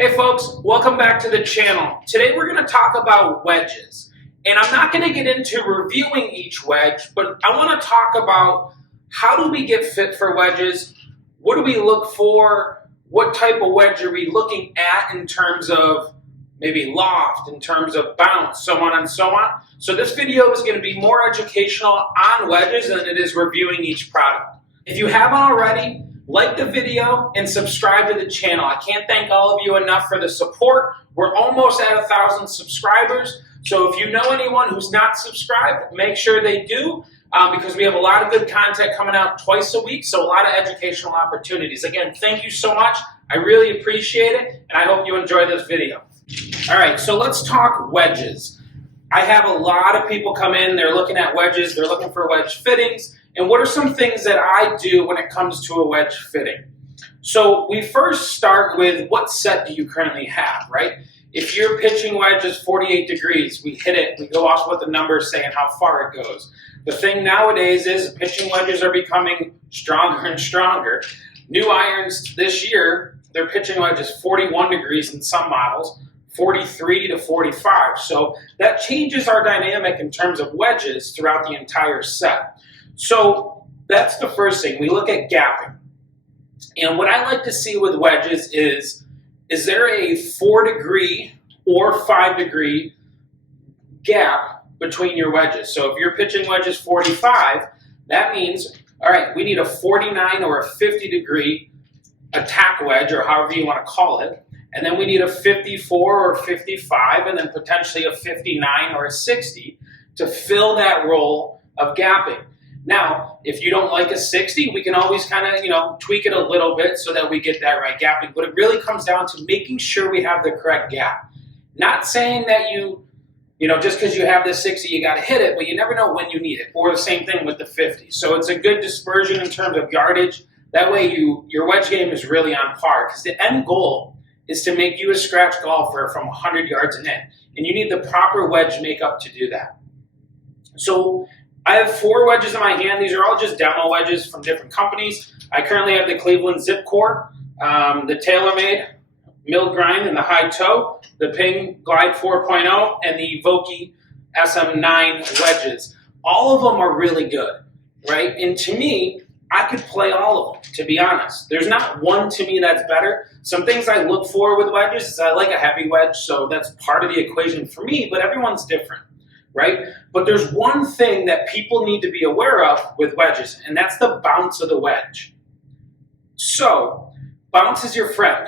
Hey folks, welcome back to the channel. Today we're going to talk about wedges. And I'm not going to get into reviewing each wedge, but I want to talk about how do we get fit for wedges, what do we look for, what type of wedge are we looking at in terms of maybe loft, in terms of bounce, so on and so on. So this video is going to be more educational on wedges than it is reviewing each product. If you haven't already, like the video and subscribe to the channel. I can't thank all of you enough for the support. We're almost at 1,000 subscribers. So if you know anyone who's not subscribed, make sure they do because we have a lot of good content coming out twice a week. So a lot of educational opportunities. Again, thank you so much. I really appreciate it. And I hope you enjoy this video. All right, so let's talk wedges. I have a lot of people come in. They're looking at wedges. They're looking for wedge fittings. And what are some things that I do when it comes to a wedge fitting? So we first start with what set do you currently have, right? If your pitching wedge is 48 degrees, we hit it, we go off what the number is saying, how far it goes. The thing nowadays is pitching wedges are becoming stronger and stronger. New irons this year, their pitching wedge is 41 degrees in some models, 43 to 45. So that changes our dynamic in terms of wedges throughout the entire set. So that's the first thing. We look at gapping. And what I like to see with wedges is there a 4-degree or 5-degree gap between your wedges? So if your pitching wedge is 45, that means, all right, we need a 49 or a 50-degree attack wedge, or however you want to call it. And then we need a 54 or 55, and then potentially a 59 or a 60 to fill that role of gapping. Now, if you don't like a 60, we can always kind of, tweak it a little bit so that we get that right gapping. But it really comes down to making sure we have the correct gap. Not saying that just because you have the 60, you got to hit it, but you never know when you need it. Or the same thing with the 50. So it's a good dispersion in terms of yardage. That way your wedge game is really on par. Because the end goal is to make you a scratch golfer from 100 yards and in. And you need the proper wedge makeup to do that. So I have 4 wedges in my hand. These are all just demo wedges from different companies. I currently have the Cleveland Zip Core, the TaylorMade Mill Grind and the High Toe, the Ping Glide 4.0, and the Vokey SM9 wedges. All of them are really good, right? And to me, I could play all of them, to be honest. There's not one to me that's better. Some things I look for with wedges is I like a heavy wedge, so that's part of the equation for me, but everyone's different. Right? But there's one thing that people need to be aware of with wedges, and that's the bounce of the wedge. So, bounce is your friend,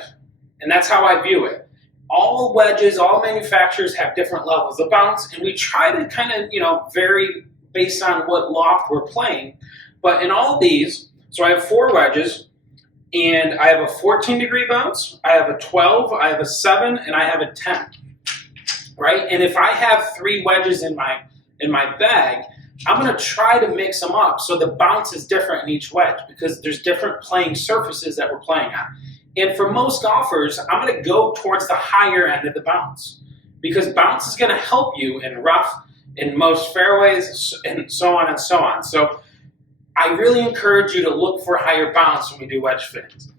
and that's how I view it. All wedges, all manufacturers have different levels of bounce, and we try to kind of, vary based on what loft we're playing. But in all these, so I have 4 wedges, and I have a 14-degree bounce, I have a 12, I have a 7, and I have a 10. Right? And if I have 3 wedges in my bag, I'm going to try to mix them up so the bounce is different in each wedge because there's different playing surfaces that we're playing on. And for most golfers, I'm going to go towards the higher end of the bounce because bounce is going to help you in rough, in most fairways, and so on and so on. So I really encourage you to look for higher bounce when we do wedge fittings.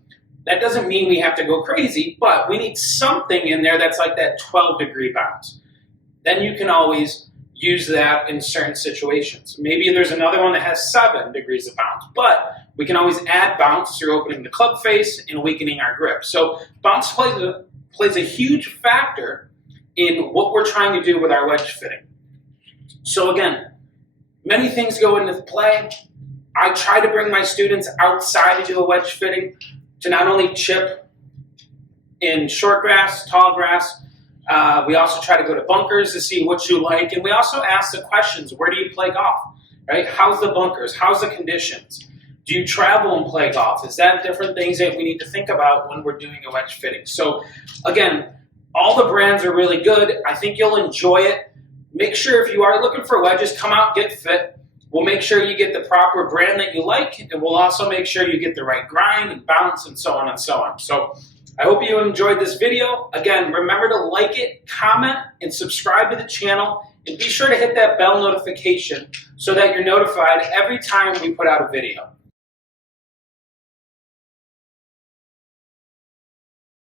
That doesn't mean we have to go crazy, but we need something in there that's like that 12-degree bounce. Then you can always use that in certain situations. Maybe there's another one that has 7 degrees of bounce, but we can always add bounce through opening the club face and weakening our grip. So bounce plays a huge factor in what we're trying to do with our wedge fitting. So again, many things go into play. I try to bring my students outside to do a wedge fitting, to not only chip in short grass, tall grass, we also try to go to bunkers to see what you like, and we also ask the questions, where do you play golf, right? How's the bunkers? How's the conditions? Do you travel and play golf? Is that different things that we need to think about when we're doing a wedge fitting? So again, all the brands are really good. I think you'll enjoy it. Make sure if you are looking for wedges, come out, get fit. We'll make sure you get the proper brand that you like, and we'll also make sure you get the right grind and bounce and so on and so on. So I hope you enjoyed this video. Again, remember to like it, comment, and subscribe to the channel, and be sure to hit that bell notification so that you're notified every time we put out a video.